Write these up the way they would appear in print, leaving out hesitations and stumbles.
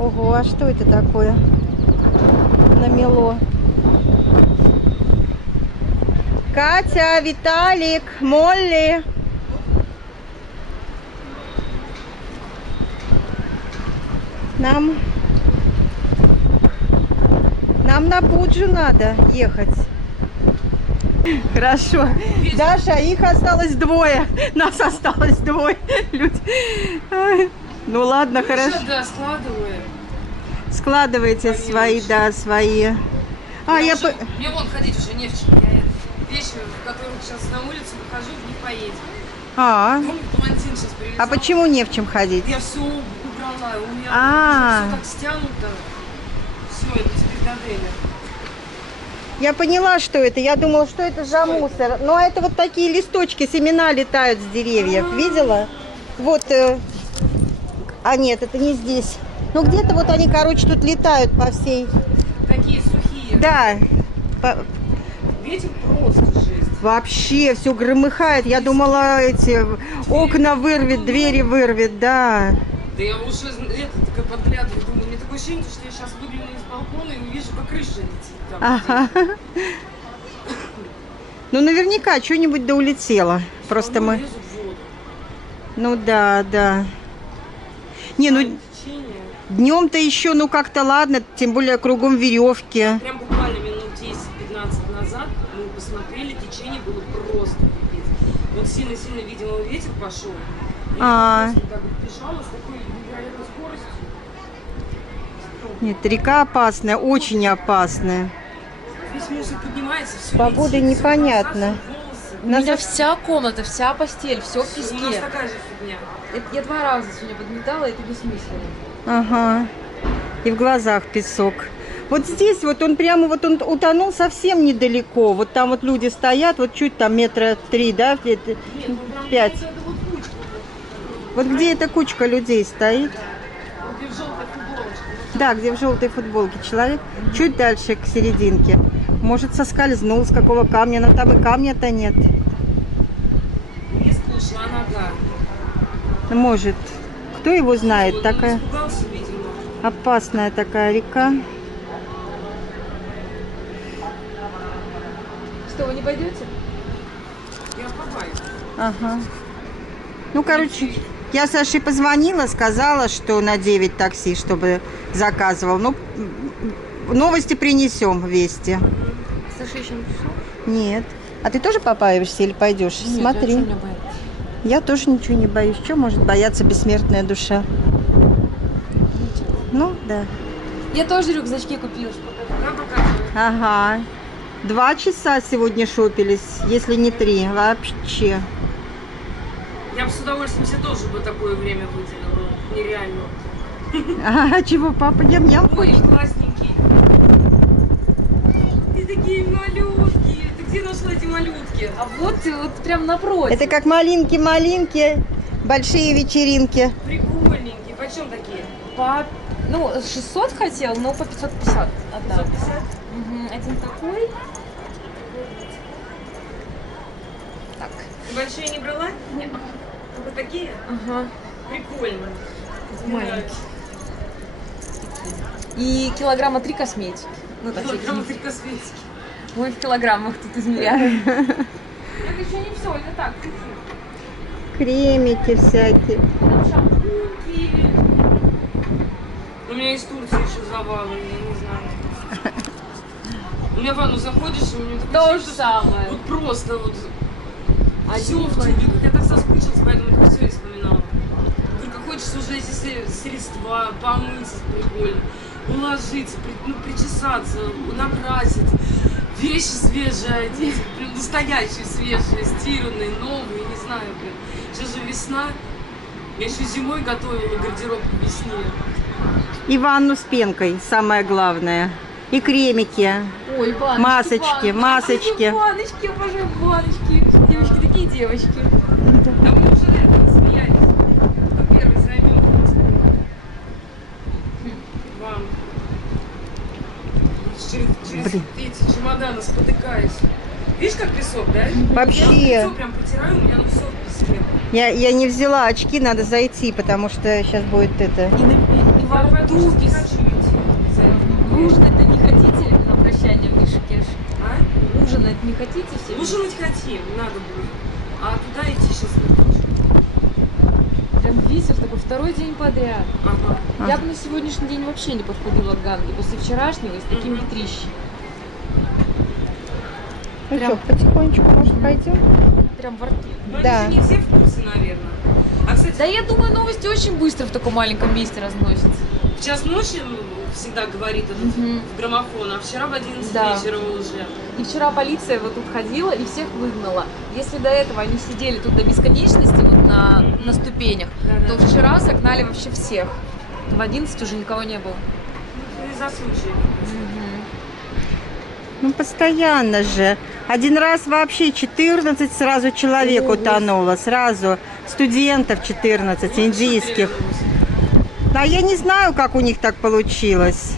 Ого, а что это такое? Намело. Катя, Виталик, Молли. Нам на Буджу надо ехать. Хорошо. Даша, их осталось двое. Нас осталось двое. Ну ладно, хорошо. Да, складываем. Складывайте свои, да, свои. Мне вон ходить уже не в чем. Я вещи, в которых сейчас на улицу выхожу, в них поедем. Палантин сейчас привезла. А почему не в чем ходить? Я все убрала, у меня все так стянуто. Все, это теперь до Деля. Я поняла, что это. Я думала, что это за мусор. Но это вот такие листочки, семена летают с деревьев. Видела? Вот. А нет, это не здесь. Ну где-то вот они, короче, тут летают по всей. Такие сухие. Да. Ветер просто жесть. Вообще все громыхает. Я думала, эти окна вырвет, двери вырвет, да. Да я уже такая подглядываю, думаю, мне такое ощущение, что я сейчас выгляну из балкона и увижу, как крыша летит. Там, Ну наверняка что-нибудь да улетело. Просто мы. Ну да, да. Не, ну днем-то еще, ну как-то ладно, тем более кругом веревки. Прям буквально минут 10-15 назад мы посмотрели, течение было просто пипец. Вот сильно-сильно, видимо, ветер пошел. И я просто так вот бежала с такой невероятной скоростью. Нет, река опасная, очень опасная. Весь мусор поднимается, все Погода летит, непонятно. У меня вся комната, вся постель, все в песке. У нас такая же фигня. Я 2 раза сегодня подметала, это бессмысленно. Ага. И в глазах песок. Вот здесь вот он прямо вот он утонул совсем недалеко. Вот там вот люди стоят, вот чуть там 3 метра, да, 5. Вот где эта кучка людей стоит? Где в желтой футболочке. Да, где в желтой футболке человек. Чуть дальше к серединке. Может, соскользнул, с какого камня, но там и камня-то нет. Резко ушла нога. Может. Кто его знает? Он Такая испугался, видимо. опасная такая река. Что, вы не пойдете? Я побаюсь. Ага. Ну, короче, я Саше позвонила, сказала, что на 9 такси, чтобы заказывал. Ну, новости принесем, вести. Саша еще не пришла? Нет. А ты тоже побаиваешься или пойдешь? Нет, Смотри. я меня боюсь. Я тоже ничего не боюсь. Что может бояться бессмертная душа? Ну, да. Я тоже рюкзачки купила. Нам показывают. Ага. 2 часа сегодня шопились, если не 3. Вообще. Я бы с удовольствием себе тоже бы такое время выделила. Нереально. А чего, папа, ням-ням Ой, хочет? классненький. Ты такие малютки. Ты где нашла эти малютки? А вот прям напротив. Это как малинки-малинки, большие вечеринки. Прикольненькие. Почем такие? Ну, 600 хотел, но по 550 отдам. 150? Угу. Один такой. Так. Ты большие не брала? Нет. Только такие? Ага. Прикольно. Маленький. И килограмма 3 косметики. Ну, так Килограмма 3 косметики. мы в килограммах тут измеряем. Это еще не все, это так, чуть-чуть. Кремики всякие. Там шампуньки. У меня из Турции еще завалы, я не знаю. У меня в ванну заходишь, и у меня такое То же ощущение, что самое. вот просто вот все Один в тюбиках. Я так соскучилась, поэтому это все вспоминала. Только хочется уже эти средства, помыться прикольно, уложиться, причесаться, накрасить. Вещи свежие одеть, прям настоящие свежие, стиранные, новые, не знаю, блин. Сейчас же весна. Я еще зимой готовила гардероб к весне. И ванну с пенкой, самое главное. И кремики. Ой, баночки, Масочки, масочки. Баночки, обожаю баночки. Девочки, такие девочки. Да мы уже это смеялись. Кто первый займет? Вам. Через эти чемоданы спотыкаюсь. Видишь, как песок, да? Вообще. Я лицо прям потираю, у меня оно все в песке. Я не взяла очки, надо зайти, потому что сейчас будет это. И во Я поэтому рту сейчас не пис- хочу идти из-за этого. Вы ужинать-то не хотите на прощание в Ришикеш? А? Ужинать не хотите сегодня? Ужинать хотим, надо будет. А туда идти сейчас не хочу. Прям висишь такой второй день подряд. Ага. Я бы на сегодняшний день вообще не подходила к Ганге после вчерашнего и с таким ветрищем. Ну Прям- что, потихонечку, может, пойдем? Прям в рту. Но Да. они же не все в курсе, наверное. А, кстати, Да я думаю, новости очень быстро в таком маленьком месте разносятся. в час ночи всегда говорит этот Мгм. в граммофон, а вчера в 11 Да. вечера уже. И вчера полиция вот тут ходила и всех выгнала. Если до этого они сидели тут до бесконечности вот на ступенях, Да-да. то вчера согнали вообще всех. В 11 уже никого не было. Из-за случая. Ну, постоянно же. Один раз вообще 14 сразу человек Ого. утонуло. Сразу студентов 14, индийских. А я не знаю, как у них так получилось.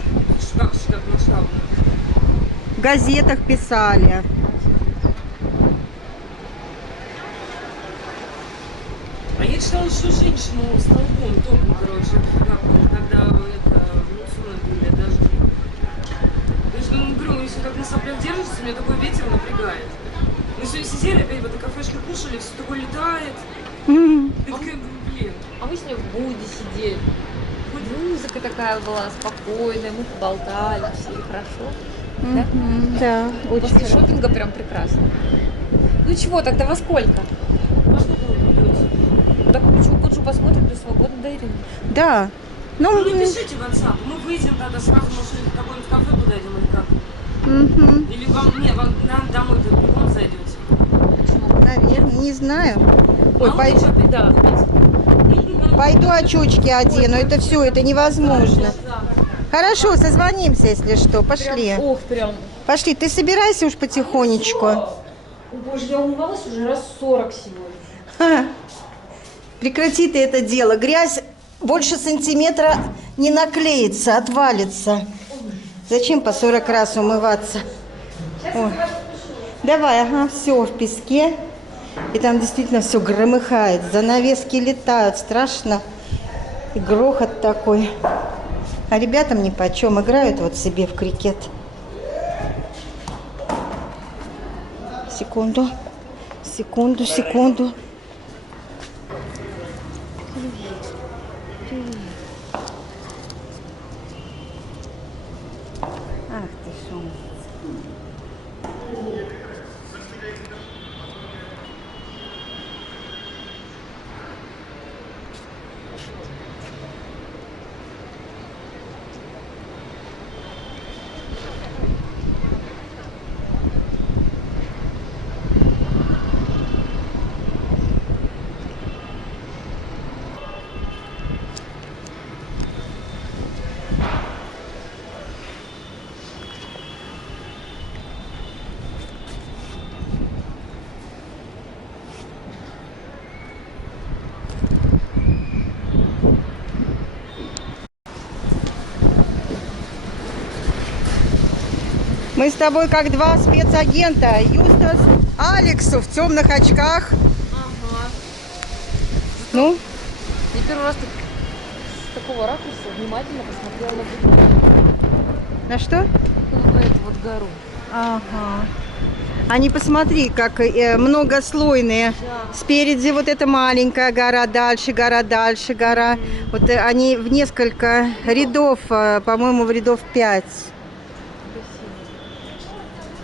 Как масштабно. В газетах писали. А я читала, что женщину столбом топом, короче, когда это, были дожди. То есть, ну, говорю, если так на соплях держится, у меня такой ветер напрягает. Мы сегодня сидели опять в этой кафешке, кушали, все такое летает. М, Я такая, блин. А мы с ней в Буде сидели. Музыка такая была спокойная, мы поболтали, все и хорошо. Да? Да, очень После хорошо. шопинга прям прекрасно. Ну чего, тогда во сколько? Во сколько вы придете? Так что, Буджу посмотрим, до свободно до Ирины. Да. Ну, Ну, напишите в WhatsApp, мы выйдем тогда сразу, может, в какое-нибудь кафе подойдем или как. мгм. Или вам нам домой-то по-любому зайдете. Наверное, не знаю. Ой, А пойду, лучше опять Да. купить. пойду очечки одену. Это все, это невозможно. Хорошо, созвонимся, если что. Пошли. Ох, прям. Пошли, ты собирайся уж потихонечку. О, боже, я умывалась уже раз 40 сегодня. Ха. Прекрати ты это дело. Грязь больше сантиметра не наклеится, отвалится. Зачем по 40 раз умываться? Ой. Давай, ага, все в песке. И там действительно все громыхает. Занавески летают, страшно. И грохот такой. А ребятам нипочем, играют вот себе в крикет. Секунду, секунду, секунду. Ах ты ж умница. Мы с тобой как два спецагента. Юстас Алексу в темных очках. Ага. Ну, Я первый раз так, с такого ракурса внимательно посмотрела на на что? на эту вот гору. Ага. А не посмотри, как многослойные. Спереди вот эта маленькая гора, дальше гора. Вот они в несколько рядов, по-моему, в рядов 5.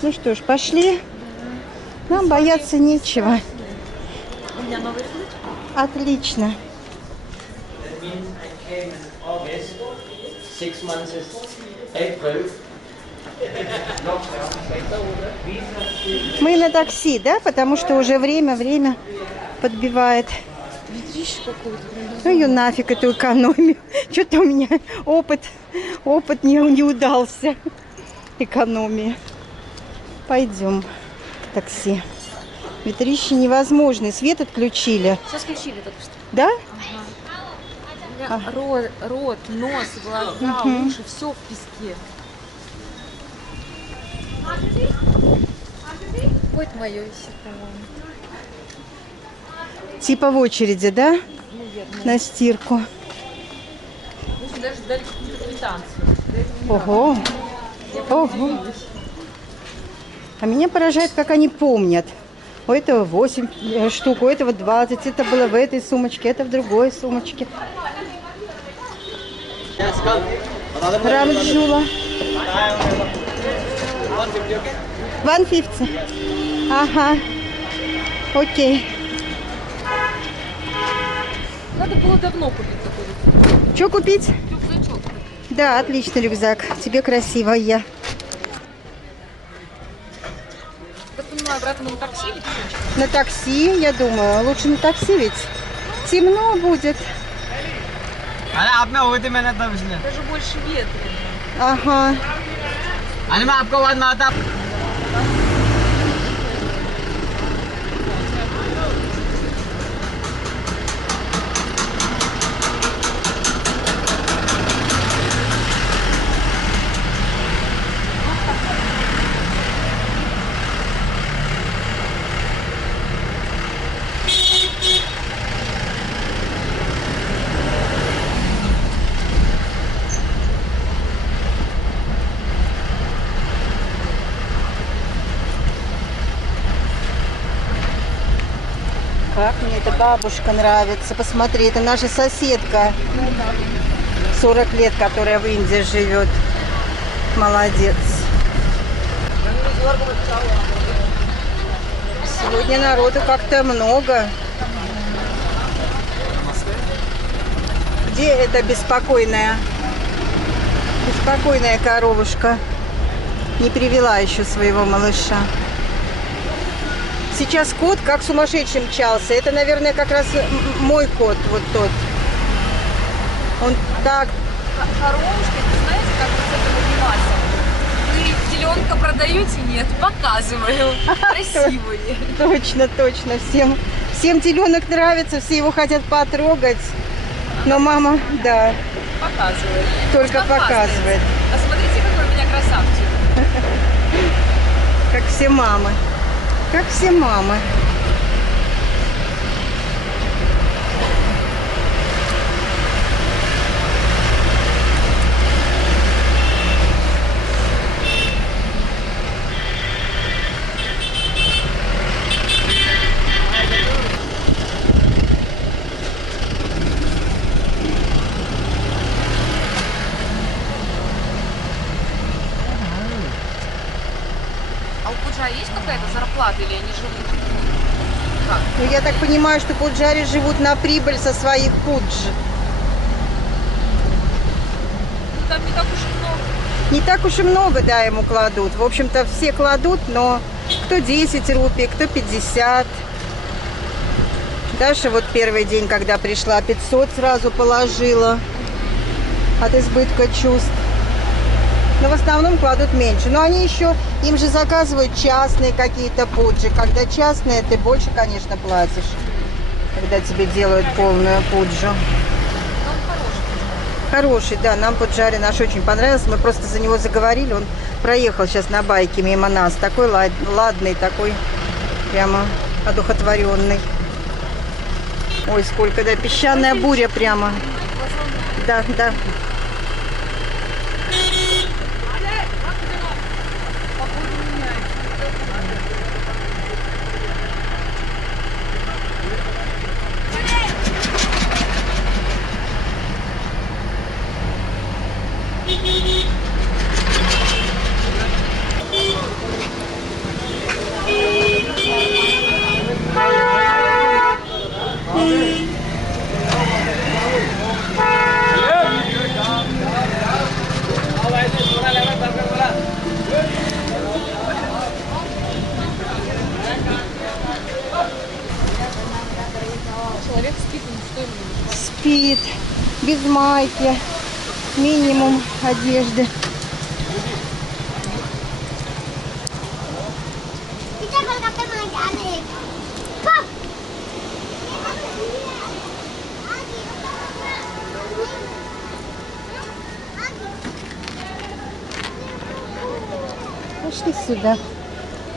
Ну что ж, пошли. Нам бояться нечего. У меня новый ключ. Отлично. That means I came in August, 6 months is April. Мы на такси, да? Потому что уже время подбивает. Ветрище какое-то. Ну ее нафиг, эту экономию. Что-то у меня опыт не удался. Экономии. Пойдем к такси. Ветрище невозможно. Свет отключили. Сейчас включили только что. Да? У меня рот, нос, глаза, уши, все в песке. Вот мое исиховое. Типа в очереди, да? Наверное. На стирку. мне даже дали какую-то квитанцию. Ого. Ого. А меня поражает, как они помнят. У этого 8 штук, у этого 20. Это было в этой сумочке, это в другой сумочке. Рамджула. 150. Ага. Окей. Надо было давно купить такой Что купить? рюкзачок. Да, отличный рюкзак. Тебе красивая. Я понимаю, обратно на такси или что? На такси, я думаю. Лучше на такси ведь. Темно будет. अरे आप में हुए थे मैंने तब इसलिए Даже больше ветрено. Ага. अरे मैं आपको बाद में आता Как мне эта бабушка нравится. Посмотри, это наша соседка. 40 лет, которая в Индии живет. Молодец. Сегодня народу как-то много. Где эта беспокойная коровушка? Не привела еще своего малыша. Сейчас кот как сумасшедший мчался. Это, наверное, как раз мой кот, вот тот. Он так... Коровушка, это знаете, как вот с этого Вы теленка продаете? Нет, показываю. Красивые. Точно. Всем теленок нравится, все его хотят потрогать. Но мама, да, Показываю. только показывает. А смотрите, какой у меня красавчик. Как все мамы. Как все мамы. А у Пуджа есть какая-то зарплата или они живут? Как? Ну, я так понимаю, что пуджари живут на прибыль со своих пудж. Ну там не так уж и много. Не так уж и много, да, ему кладут. В общем-то, все кладут, но кто 10 рупий, кто 50. Даша вот первый день, когда пришла, 500 сразу положила от избытка чувств. Но в основном кладут меньше. Но они еще, им же заказывают частные какие-то пуджи. Когда частные, ты больше, конечно, платишь. Когда тебе делают полную пуджу. Хороший, да, нам Пуджари наш очень понравился. Мы просто за него заговорили. Он проехал сейчас на байке мимо нас. Такой ладный, такой прямо одухотворенный. Ой, сколько, да, песчаная буря прямо. Да. Человек спит, ну что ему нужно? Спит, без майки, минимум одежды. Пошли сюда,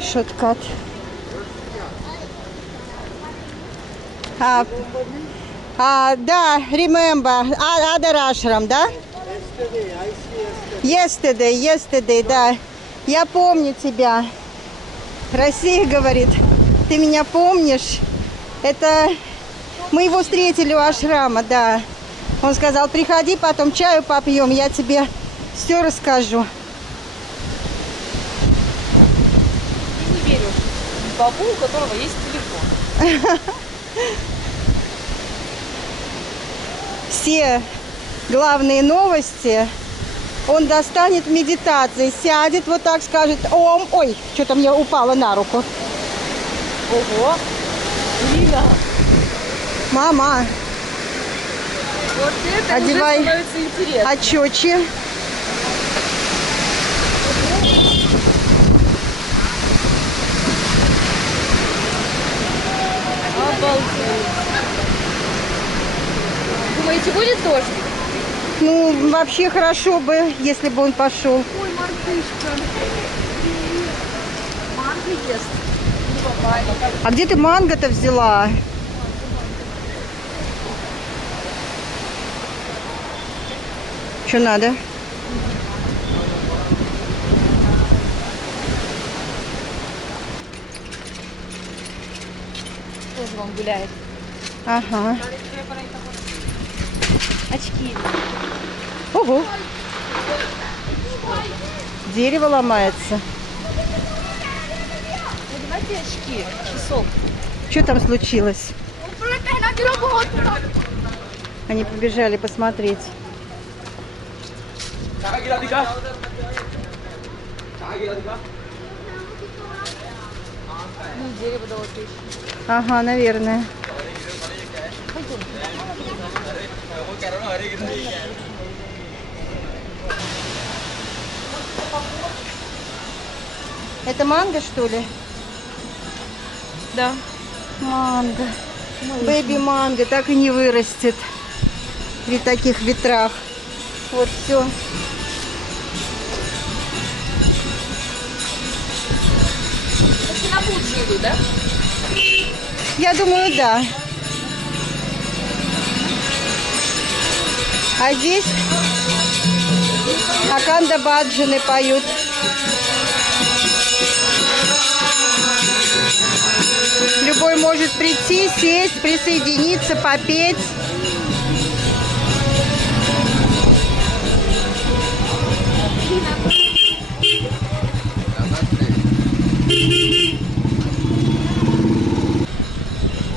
шоткат. Да, remember, Other Ashram, да? Yesterday, да. Я помню тебя. Россия говорит, ты меня помнишь? Это мы его встретили у ашрама, да. Он сказал, приходи, потом чаю попьем, я тебе все расскажу. Я не верю бабу, у которого есть телефон. Все главные новости он достанет в медитации, сядет вот так, скажет, ой, что-то мне упало на руку. Ого! Лина! Мама, Вот это Одевай уже становится интересно. очечи. Обалдеть. Думаете, будет дождь? Ну, вообще хорошо бы, если бы он пошел. Ой, мартышка. Манго ест. Не папайя. А где ты манго-то взяла? Что надо? Тоже вам гуляет. Ага. Очки. Ого. Дерево ломается. Надевайте очки. Часов. Что там случилось? Они побежали посмотреть. Ну, дерево дало пищу. Ага, наверное. Это манго, что ли? Да. Манго. Бэби манго так и не вырастет при таких ветрах. Вот все. Это на Фуджи идут, да? Я думаю, да. А здесь Аканда Баджаны поют. Любой может прийти, сесть, присоединиться, попеть.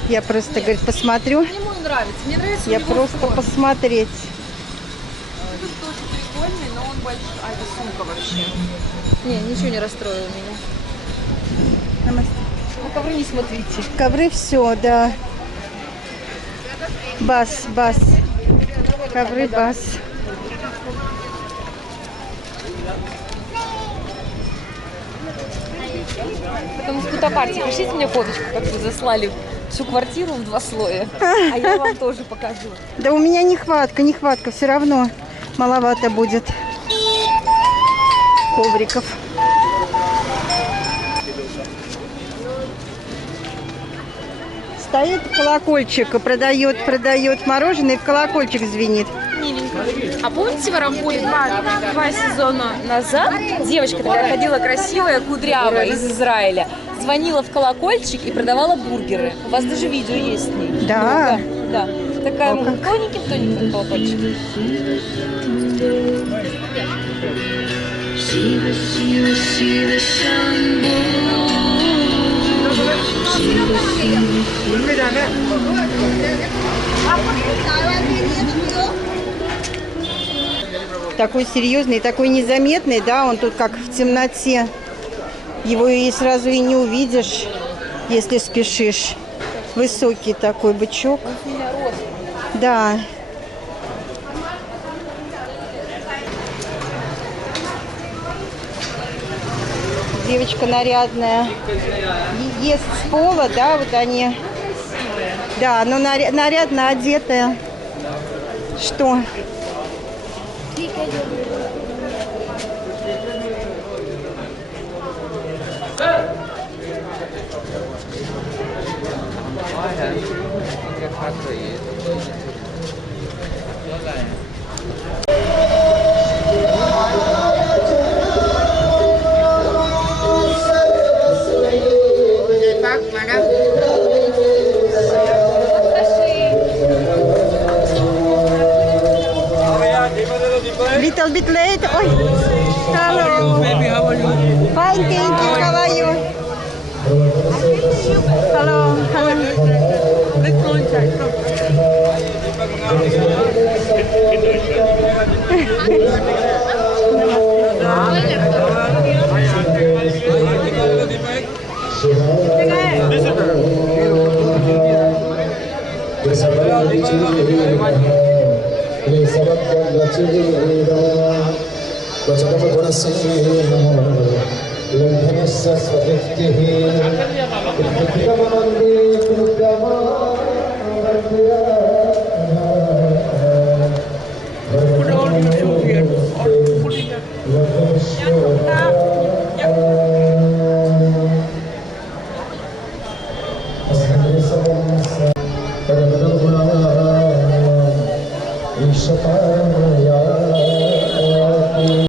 Я просто, говорит, посмотрю. Мне мой нравится. Мне нравится Я у него просто форма. посмотреть. Этот тоже прикольный, но он большой. А, это сумка вообще. Не, ничего не расстроило меня. Намасте. На ковры не смотрите. Ковры все, да. Бас. Ковры бас. Потом в Кутапарте пришлите мне фоточку, как вы заслали всю квартиру в 2 слоя. А я вам тоже покажу. Да у меня нехватка, все равно маловато будет ковриков. Стоит колокольчик, продает мороженое, и в колокольчик звенит. Миленько. А помните, в Арамполе 2 сезона назад девочка такая ходила красивая, кудрявая из Израиля, звонила в колокольчик и продавала бургеры. У вас даже видео есть с ней. Да? Много. Да. Такая тоненьким колокольчик. Такой серьезный, такой незаметный, да, он тут как в темноте. Его и сразу и не увидишь, если спешишь. Высокий такой бычок. Он с меня рос. Да. Девочка нарядная. Ест с пола, да, вот они. Да, но нарядно одетая. Что? Little bit late. Oi. Hello. Baby, how are you? Fine, thank you. How are you? Hello. Hello. Let's go inside. Come. Put all your shoes here. Or put it up.